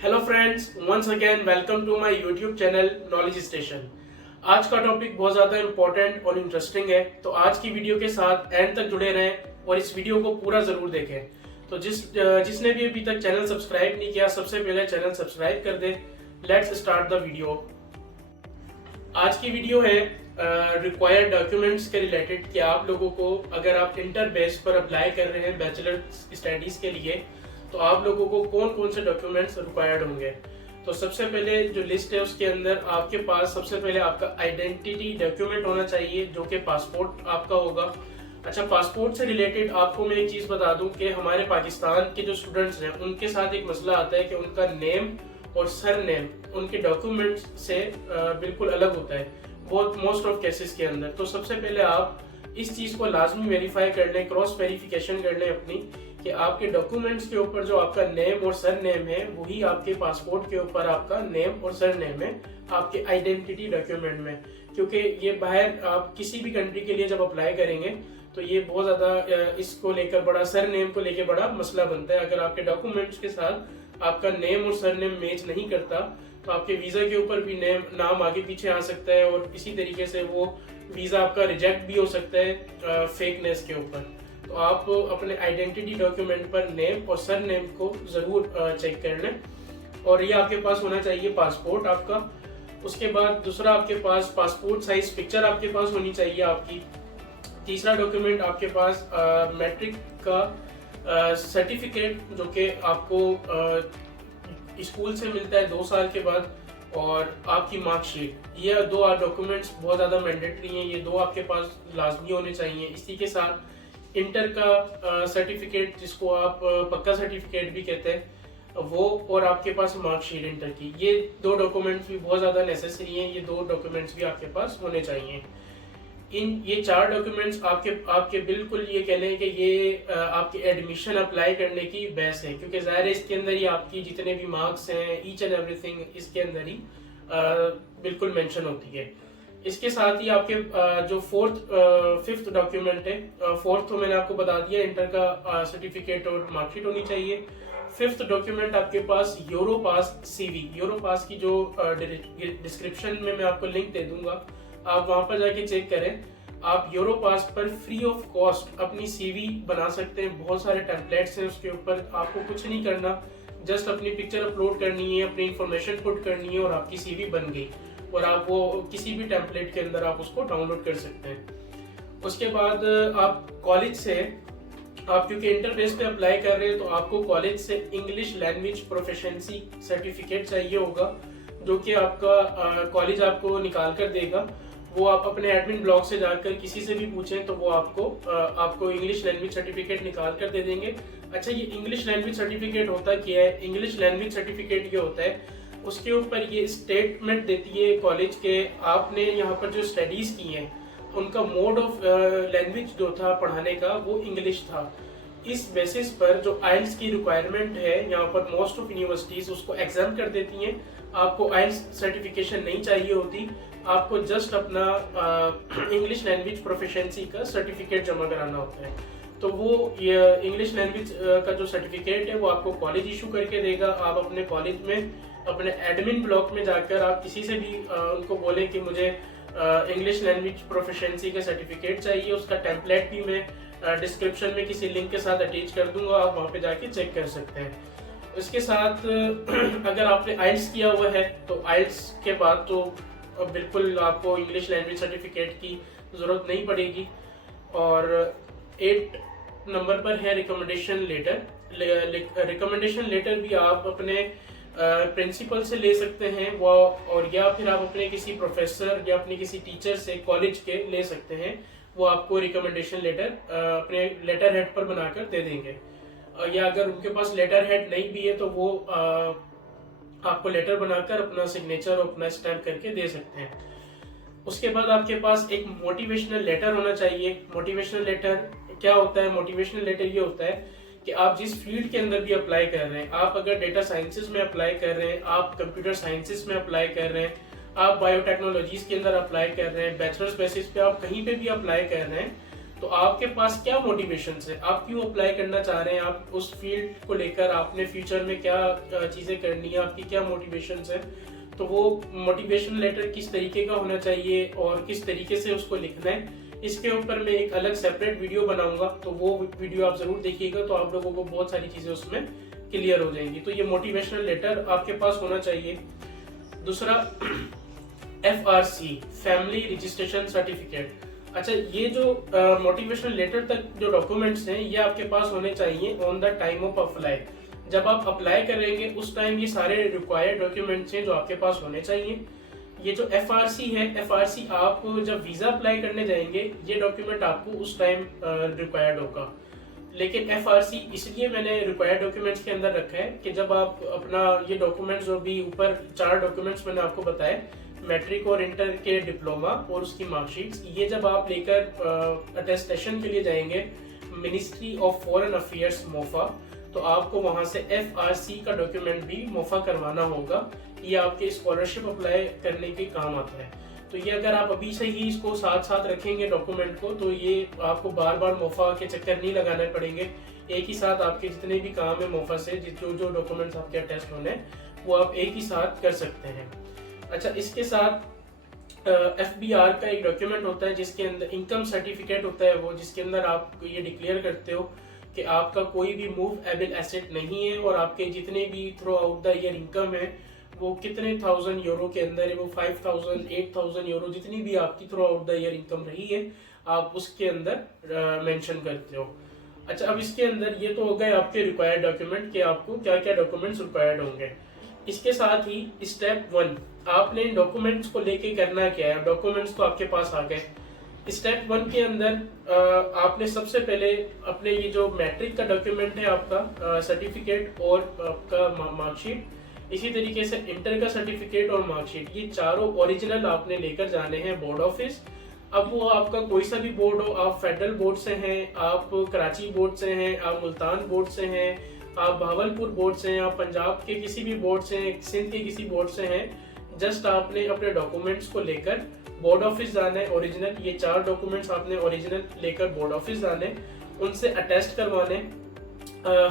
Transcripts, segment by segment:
Hello friends, once again welcome to my YouTube channel knowledge station. आज का topic बहुत ज़्यादा इंपॉर्टेंट और इंटरेस्टिंग है, तो आज की वीडियो के साथ एंड तक जुड़े रहें और इस वीडियो को पूरा ज़रूर देखें। तो जिसने भी अभी तक चैनल सब्सक्राइब नहीं किया, सबसे पहले चैनल सब्सक्राइब कर दें। Let's start the video. आज की वीडियो है रिक्वायर्ड डॉक्यूमेंट्स के रिलेटेड कि आप लोगों को अगर आप इंटर बेस पर अप्लाई कर रहे हैं बैचलर स्टडीज़ के लिए, तो आप लोगों को कौन कौन से डॉक्यूमेंट्स रिक्वायर्ड होंगे। तो सबसे पहले जो लिस्ट है उसके अंदर आपके पास सबसे पहले आपका आइडेंटिटी डॉक्यूमेंट होना चाहिए, जो कि पासपोर्ट आपका होगा। अच्छा, पासपोर्ट से रिलेटेड आपको मैं एक चीज़ बता दूं कि हमारे पाकिस्तान के जो स्टूडेंट्स हैं उनके साथ एक मसला आता है कि उनका नेम और सर नेम उनके डॉक्यूमेंट्स से बिल्कुल अलग होता है बहुत मोस्ट ऑफ केसेस के अंदर। तो सबसे पहले आप इस चीज़ को लाजमी वेरीफाई कर लें, क्रॉस वेरिफिकेशन कर लें अपनी, कि आपके डॉक्यूमेंट्स के ऊपर जो आपका नेम और सर नेम है वही आपके पासपोर्ट के ऊपर आपका नेम और सर नेम है आपके आइडेंटिटी डॉक्यूमेंट में। क्योंकि ये बाहर आप किसी भी कंट्री के लिए जब अप्लाई करेंगे तो ये बहुत ज़्यादा इसको लेकर बड़ा सर नेम को लेकर बड़ा मसला बनता है। अगर आपके डॉक्यूमेंट्स के साथ आपका नेम और सर नेम मैच नहीं करता तो आपके वीज़ा के ऊपर भी नाम आगे पीछे आ सकता है और इसी तरीके से वो वीज़ा आपका रिजेक्ट भी हो सकता है फेकनेस के ऊपर। तो आप अपने आइडेंटिटी डॉक्यूमेंट पर नेम और सर नेम को ज़रूर चेक कर लें, और ये आपके पास होना चाहिए पासपोर्ट आपका। उसके बाद दूसरा, आपके पास पासपोर्ट साइज पिक्चर आपके पास होनी चाहिए आपकी। तीसरा डॉक्यूमेंट आपके पास मैट्रिक का सर्टिफिकेट, जो कि आपको स्कूल से मिलता है 2 साल के बाद, और आपकी मार्कशीट। ये दो डॉक्यूमेंट्स बहुत ज़्यादा मैंडेटरी हैं, ये दो आपके पास लाजमी होने चाहिए। इसी के साथ इंटर का सर्टिफिकेट, जिसको आप पक्का सर्टिफिकेट भी कहते हैं, वो, और आपके पास मार्कशीट इंटर की। ये दो डॉक्यूमेंट्स भी बहुत ज़्यादा नेसेसरी हैं, ये दो डॉक्यूमेंट्स भी आपके पास होने चाहिए। ये 4 डॉक्यूमेंट्स आपके बिल्कुल ये कह लें कि ये आपके एडमिशन अप्लाई करने की बेस है, क्योंकि ज़ाहिर है इसके अंदर ही आपकी जितने भी मार्क्स हैं, ईच एंड एवरीथिंग इसके अंदर ही बिल्कुल मेंशन होती है। इसके साथ ही आपके जो फिफ्थ डॉक्यूमेंट है, फोर्थ तो मैंने आपको बता दिया, इंटर का सर्टिफिकेट और मार्कशीट होनी चाहिए। फिफ्थ डॉक्यूमेंट आपके पास यूरोपास सीवी। यूरोपास की जो डिस्क्रिप्शन में मैं आपको लिंक दे दूंगा, आप वहां पर जाके चेक करें। आप यूरोपास पर फ्री ऑफ कॉस्ट अपनी सीवी बना सकते हैं। बहुत सारे टेम्पलेट्स हैं उसके ऊपर, आपको कुछ नहीं करना, जस्ट अपनी पिक्चर अपलोड करनी है, अपनी इंफॉर्मेशन पुट करनी है और आपकी सीवी बन गई। और आप वो किसी भी टेम्पलेट के अंदर आप उसको डाउनलोड कर सकते हैं। उसके बाद आप कॉलेज से, आप क्योंकि इंटर बेस पे अप्लाई कर रहे हैं तो आपको कॉलेज से इंग्लिश लैंग्वेज प्रोफिशिएंसी सर्टिफिकेट चाहिए होगा, जो कि आपका कॉलेज आपको निकाल कर देगा। वो आप अपने एडमिन ब्लॉक से जाकर किसी से भी पूछें तो वो आपको इंग्लिश लैंग्वेज सर्टिफिकेट निकाल कर दे देंगे। अच्छा, ये इंग्लिश लैंग्वेज सर्टिफिकेट होता क्या है? इंग्लिश लैंग्वेज सर्टिफिकेट ये होता है, उसके ऊपर ये स्टेटमेंट देती है कॉलेज के आपने यहाँ पर जो स्टडीज़ की हैं उनका मोड ऑफ लैंग्वेज जो था पढ़ाने का वो इंग्लिश था। इस बेसिस पर जो आइल्स की रिक्वायरमेंट है यहाँ पर मोस्ट ऑफ यूनिवर्सिटीज़ उसको एग्जाम कर देती हैं। आपको आइल्स सर्टिफिकेशन नहीं चाहिए होती, आपको जस्ट अपना इंग्लिश लैंग्वेज प्रोफिशिएंसी का सर्टिफिकेट जमा कराना होता है। तो वो ये इंग्लिश लैंग्वेज का जो सर्टिफिकेट है वो आपको कॉलेज इशू करके देगा। आप अपने कॉलेज में अपने एडमिन ब्लॉक में जाकर आप किसी से भी उनको बोले कि मुझे इंग्लिश लैंग्वेज प्रोफिशिएंसी का सर्टिफिकेट चाहिए। उसका टेम्पलेट भी मैं डिस्क्रिप्शन में किसी लिंक के साथ अटैच कर दूंगा, आप वहाँ पे जाके चेक कर सकते हैं। इसके साथ अगर आपने आइल्स किया हुआ है तो आइल्स के बाद तो बिल्कुल आपको इंग्लिश लैंग्वेज सर्टिफिकेट की ज़रूरत नहीं पड़ेगी। और 8 नंबर पर है रिकमेंडेशन लेटर। रिकमेंडेशन लेटर भी आप अपने प्रिंसिपल से ले सकते हैं वो, और या फिर आप अपने किसी प्रोफेसर या अपने किसी टीचर से कॉलेज के ले सकते हैं। वो आपको रिकमेंडेशन लेटर अपने लेटर हेड पर बनाकर दे देंगे, या अगर उनके पास लेटर हेड नहीं भी है तो वो आपको लेटर बनाकर अपना सिग्नेचर और अपना स्टैम्प करके दे सकते हैं। उसके बाद आपके पास एक मोटिवेशनल लेटर होना चाहिए। मोटिवेशनल लेटर क्या होता है? मोटिवेशनल लेटर ये होता है कि आप जिस फील्ड के अंदर भी अप्लाई कर रहे हैं, आप अगर डेटा साइंसेस में अप्लाई कर रहे हैं, आप कंप्यूटर साइंसेस में अप्लाई कर रहे हैं, आप बायोटेक्नोलॉजीज के अंदर अप्लाई कर रहे हैं, बैचलर्स बेसिस पे आप कहीं पे भी अप्लाई कर रहे हैं, तो आपके पास क्या मोटिवेशन है, आप क्यों अप्लाई करना चाह रहे हैं, आप उस फील्ड को लेकर आपने फ्यूचर में क्या चीज़ें करनी है, आपकी क्या मोटिवेशन है। तो वो मोटिवेशन लेटर किस तरीके का होना चाहिए और किस तरीके से उसको लिखना है, इसके ऊपर मैं एक अलग सेपरेट वीडियो बनाऊंगा, तो वो वीडियो आप जरूर देखिएगा, तो आप लोगों को बहुत सारी चीजें उसमें क्लियर हो जाएंगी। तो ये मोटिवेशनल लेटर आपके पास होना चाहिए। दूसरा FRC, फैमिली रजिस्ट्रेशन सर्टिफिकेट। अच्छा, ये जो मोटिवेशनल लेटर तक जो डॉक्यूमेंट्स हैं ये आपके पास होने चाहिए on the time of apply. जब आप अप्लाई करेंगे उस टाइम ये सारे रिक्वायर्ड डॉक्यूमेंट्स हैं जो आपके पास होने चाहिए। ये जो FRC है, FRC आप जब वीजा अप्लाई करने जाएंगे ये डॉक्यूमेंट आपको उस टाइम रिक्वायर्ड होगा। लेकिन FRC इसलिए मैंने रिक्वायर्ड डॉक्यूमेंट्स के अंदर रखा है कि जब आप अपना ये डॉक्यूमेंट्स जो भी ऊपर 4 डॉक्यूमेंट्स मैंने आपको बताए, मैट्रिक और इंटर के डिप्लोमा और उसकी मार्कशीट्स, ये जब आप लेकर अटेस्टेशन के लिए जाएंगे ministry of foreign affairs MOFA, तो आपको वहां से FRC का डॉक्यूमेंट भी मोफा करवाना होगा। ये आपके स्कॉलरशिप अप्लाई करने के काम आता है। तो ये अगर आप अभी से ही इसको साथ साथ रखेंगे डॉक्यूमेंट को, तो ये आपको बार बार मोफा के चक्कर नहीं लगाने पड़ेंगे। एक ही साथ आपके जितने भी काम है मोफा से, जो डॉक्यूमेंट्स आपके अटेस्ट होने वो आप एक ही साथ कर सकते हैं। अच्छा, इसके साथ FBR का एक डॉक्यूमेंट होता है जिसके अंदर इनकम सर्टिफिकेट होता है, वो जिसके अंदर आप ये डिक्लेयर करते हो कि आपका कोई भी मूव एबल एसेट नहीं है और आपके जितने भी through out the year income है वो कितने 1000 यूरो के अंदर है, वो 5000 8000 यूरो जितनी भी आपकी through out the year income रही है आप उसके अंदर मेंशन करते हो। अच्छा, अब इसके अंदर ये तो हो गए आपके रिक्वायर्ड डॉक्यूमेंट कि आपको क्या क्या डॉक्यूमेंट्स रिक्वायर्ड होंगे। इसके साथ ही स्टेप 1, आपने इन डॉक्यूमेंट्स को लेके करना क्या है। डॉक्यूमेंट्स तो आपके पास आ गए। स्टेप 1 के अंदर आपने सबसे पहले अपने ये जो मैट्रिक का डॉक्यूमेंट है आपका सर्टिफिकेट और आपका मार्कशीट, इसी तरीके से इंटर का सर्टिफिकेट और मार्कशीट, ये चारों ओरिजिनल आपने लेकर जाने हैं बोर्ड ऑफिस। अब वो आपका कोई सा भी बोर्ड हो, आप फेडरल बोर्ड से हैं, आप कराची बोर्ड से हैं, आप मुल्तान बोर्ड से हैं, आप भावलपुर बोर्ड से हैं, आप पंजाब के किसी भी बोर्ड से हैं, सिंध के किसी बोर्ड से हैं, जस्ट आपने अपने डॉक्यूमेंट्स को लेकर बोर्ड ऑफिस जाना है। ओरिजिनल ये 4 डॉक्यूमेंट्स आपने ओरिजिनल लेकर बोर्ड ऑफिस जाने, उनसे अटेस्ट करवाने।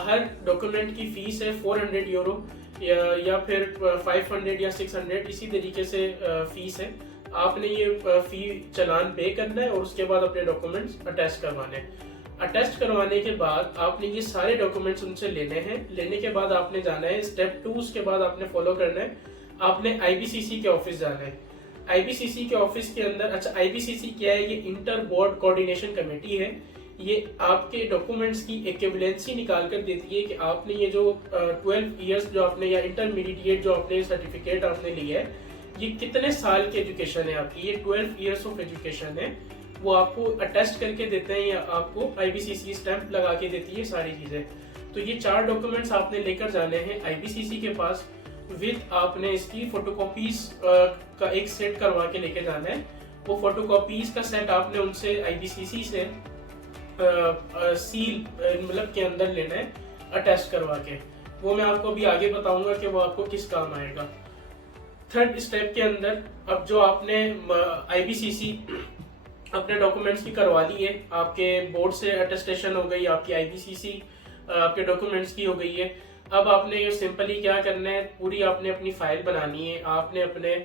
हर डॉक्यूमेंट की फीस है 400 यूरो या फिर 500 या 600, इसी तरीके से फीस है। आपने ये फी चालान पे करना है और उसके बाद अपने डॉक्यूमेंट्स अटेस्ट करवाने हैं। अटेस्ट करवाने के बाद आपने ये सारे डॉक्यूमेंट्स उनसे लेने हैं। लेने के बाद आपने जाना है स्टेप 2, उसके बाद आपने फॉलो करना है, आपने IBCC के ऑफिस जाना है। IBCC के ऑफिस के अंदर, अच्छा IBCC क्या है, ये इंटर बोर्ड कोऑर्डिनेशन कमेटी है। ये आपके डॉक्यूमेंट्स की इक्विवेलेंसी निकाल कर देती है कि आपने ये जो 12 इयर्स जो आपने या इंटरमीडिएट जो आपने सर्टिफिकेट आपने लिया है, ये कितने साल की एजुकेशन है आपकी, ये 12 इयर्स ऑफ एजुकेशन है, वो आपको अटेस्ट करके देते हैं या आपको IBCC स्टैंप लगा के देती है सारी चीजें। तो ये 4 डॉक्यूमेंट्स आपने लेकर जाने हैं IBCC के पास, विद आपने इसकी फोटोकॉपीज का एक सेट करवा के लेके जाना है। वो फोटोकॉपीज का सेट आपने उनसे IBCC से सील मतलब के अंदर लेना है अटेस्ट करवा के। वो मैं आपको अभी आगे बताऊंगा कि वो आपको किस काम आएगा। थर्ड स्टेप के अंदर अब जो आपने IBCC अपने डॉक्यूमेंट्स की करवा ली है, आपके बोर्ड से अटेस्टेशन हो गई, आपकी IBCC आपके डॉक्यूमेंट्स की हो गई है। अब आपने सिंपली क्या करना है, पूरी आपने अपनी फाइल बनानी है। आपने अपने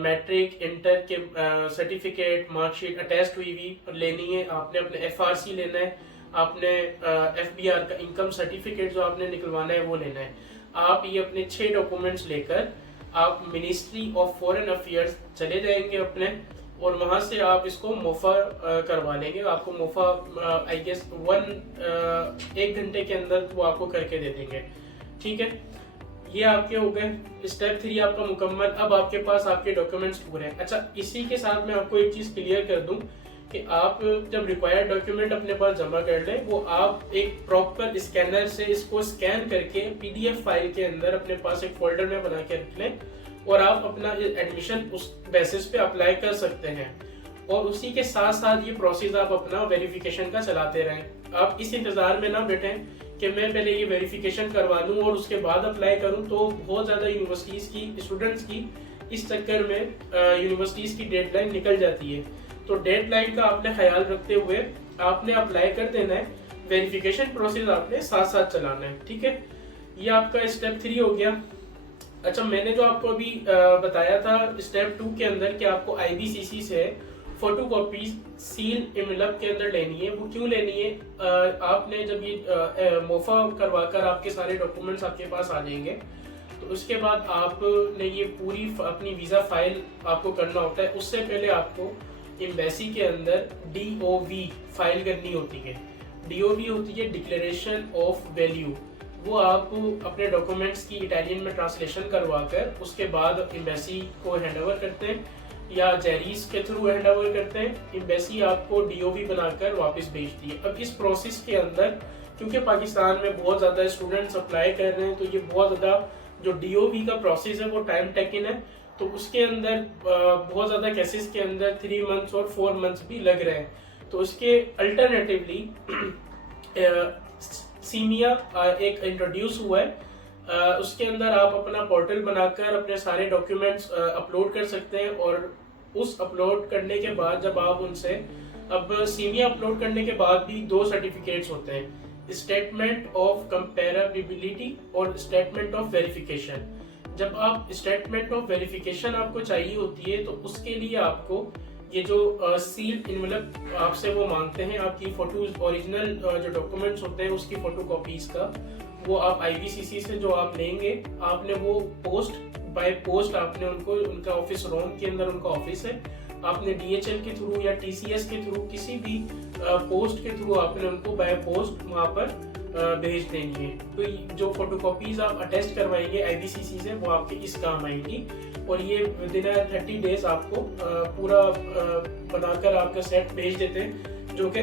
मैट्रिक इंटर के सर्टिफिकेट मार्कशीट अटैच्ड हुई हुई लेनी है, आपने अपने FRC लेना है, आपने FBR का इनकम सर्टिफिकेट जो आपने निकलवाना है वो लेना है। आप ये अपने 6 डॉक्यूमेंट्स लेकर आप मिनिस्ट्री ऑफ फॉरेन अफेयर्स चले जाएंगे अपने, और वहां से आप इसको मोफा करवा लेंगे। आपको मोफा आई गेस 1 घंटे के अंदर वो आपको करके दे देंगे। ठीक है, ये आपके हो गए स्टेप 3 आपका मुकम्मल। अब आपके पास आपके डॉक्यूमेंट्स पूरे हैं। अच्छा, इसी के साथ मैं आपको एक चीज क्लियर कर दूं कि आप जब रिक्वायर्ड डॉक्यूमेंट अपने पास जमा कर लें, वो आप एक प्रॉपर स्कैनर से इसको स्कैन करके PDF फाइल के अंदर अपने पास एक फोल्डर में बना के रख लें, और आप अपना एडमिशन उस बेसिस पे अप्लाई कर सकते हैं। और उसी के साथ साथ ये प्रोसेस आप अपना वेरिफिकेशन का चलाते रहें। आप इस इंतजार में ना बैठें कि मैं पहले ये वेरिफिकेशन करवा लूँ और उसके बाद अप्लाई करूँ। तो बहुत ज़्यादा यूनिवर्सिटीज़ की स्टूडेंट्स की इस चक्कर में यूनिवर्सिटीज़ की डेडलाइन निकल जाती है। तो डेडलाइन का आपने ख्याल रखते हुए आपने अप्लाई कर देना है, वेरिफिकेशन प्रोसेस आपने साथ साथ चलाना है। ठीक है, ये आपका स्टेप 3 हो गया। अच्छा, मैंने जो आपको अभी बताया था स्टेप 2 के अंदर कि आपको IBCC से फोटोकॉपी सील एनवेलप के अंदर लेनी है, वो क्यों लेनी है? आपने जब ये मोफा करवाकर आपके सारे डॉक्यूमेंट्स आपके पास आ जाएंगे, तो उसके बाद आपने ये पूरी अपनी वीज़ा फाइल आपको करना होता है। उससे पहले आपको एम्बेसी के अंदर DOV फाइल करनी होती है। DOV होती है डिक्लेरेशन ऑफ वैल्यू। वो आप अपने डॉक्यूमेंट्स की इटालियन में ट्रांसलेशन करवाकर उसके बाद एम्बेसी को हैंडओवर करते हैं या जेरीज के थ्रू हैंडओवर करते हैं। एम्बेसी आपको DOV बनाकर वापस भेजती है। अब इस प्रोसेस के अंदर क्योंकि पाकिस्तान में बहुत ज़्यादा स्टूडेंट्स अप्लाई कर रहे हैं, तो ये बहुत ज़्यादा जो DOV का प्रोसेस है वो टाइम टेकिंग है। तो उसके अंदर बहुत ज़्यादा केसेस के अंदर 3 मंथ्स और 4 मंथ्स भी लग रहे हैं। तो उसके अल्टरनेटिवली सीमिया एक इंट्रोड्यूस हुआ है। उसके अंदर आप अपना पोर्टल बनाकर अपने सारे डॉक्यूमेंट्स अपलोड कर सकते हैं, और उस अपलोड करने के बाद जब आप उनसे अब सीमिया अपलोड करने के बाद भी 2 सर्टिफिकेट्स होते हैं, स्टेटमेंट ऑफ कंपेरेबिलिटी और स्टेटमेंट ऑफ वेरिफिकेशन। जब आप स्टेटमेंट ऑफ वेरिफिकेशन आपको चाहिए होती है, तो उसके लिए आपको ये जो सील इनवेलप आपसे वो मांगते हैं, आपकी फोटोज ओरिजिनल जो डॉक्यूमेंट्स होते हैं उसकी फोटोकॉपीज का, वो आप IBCC से जो आप लेंगे, आपने वो बाय पोस्ट आपने उनको, उनका ऑफिस रोम के अंदर उनका ऑफिस है, आपने DHL के थ्रू या TCS के थ्रू किसी भी पोस्ट के थ्रू आपने उनको बाय पोस्ट वहाँ पर भेज देंगे। तो जो फोटोकॉपीज आप अटेस्ट करवाएंगे IBCC से, वो आपके इस काम आएगी, और ये विदिन 30 डेज आपको पूरा बनाकर आपका सेट भेज देते हैं, जो कि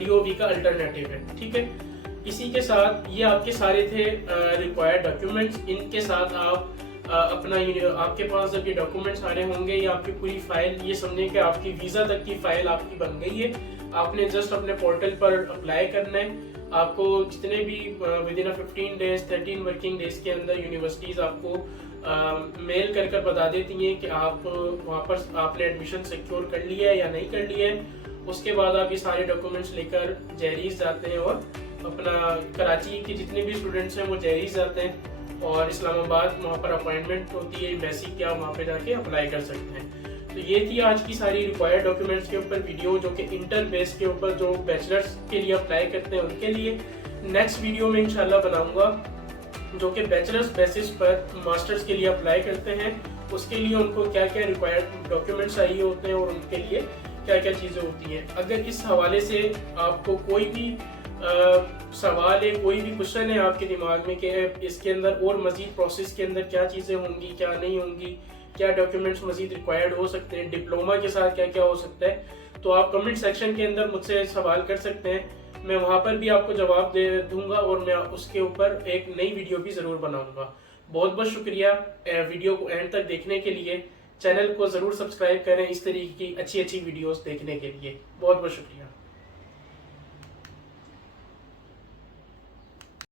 DOV का अल्टरनेटिव है। ठीक है, इसी के साथ ये आपके सारे थे रिक्वायर्ड डॉक्यूमेंट्स। इनके साथ आप अपना आपके पास जब ये डॉक्यूमेंट्स सारे होंगे, ये आपकी पूरी फाइल, ये समझें कि आपकी वीज़ा तक की फाइल आपकी बन गई है। आपने जस्ट अपने पोर्टल पर अप्लाई करना है। आपको जितने भी विदिन 15 डेज 13 वर्किंग डेज के अंदर यूनिवर्सिटीज़ आपको मेल कर बता देती हैं कि आप वहाँ पर आपने एडमिशन सिक्योर कर लिया है या नहीं कर लिया है। उसके बाद आप ये सारे डॉक्यूमेंट्स लेकर जेरीज जाते हैं, और अपना कराची के जितने भी स्टूडेंट्स हैं वो जेरीज जाते हैं, और इस्लामाबाद वहाँ पर अपॉइंटमेंट होती है एम्बेसी की, आप वहाँ पे जाके अप्लाई कर सकते हैं। तो ये थी आज की सारी रिक्वायर्ड डॉक्यूमेंट्स के ऊपर वीडियो, जो कि इंटर बेस के ऊपर जो बैचलर्स के लिए अप्लाई करते हैं उनके लिए। नेक्स्ट वीडियो में इंशाल्लाह बनाऊंगा जो कि बैचलर्स बेसिस पर मास्टर्स के लिए अप्लाई करते हैं, उसके लिए उनको क्या क्या रिक्वायर्ड डॉक्यूमेंट्स चाहिए होते हैं और उनके लिए क्या क्या चीज़ें होती हैं। अगर इस हवाले से आपको कोई भी सवाल है, कोई भी क्वेश्चन है आपके दिमाग में कि इसके अंदर और मजीद प्रोसेस के अंदर क्या चीज़ें होंगी, क्या नहीं होंगी, क्या डॉक्यूमेंट्स मजीद रिक्वायर्ड हो सकते हैं, डिप्लोमा के साथ क्या क्या हो सकता है, तो आप कमेंट सेक्शन के अंदर मुझसे सवाल कर सकते हैं। मैं वहाँ पर भी आपको जवाब दे दूंगा, और मैं उसके ऊपर एक नई वीडियो भी ज़रूर बनाऊंगा। बहुत बहुत शुक्रिया वीडियो को एंड तक देखने के लिए। चैनल को ज़रूर सब्सक्राइब करें इस तरीके की अच्छी अच्छी वीडियोस देखने के लिए। बहुत बहुत शुक्रिया।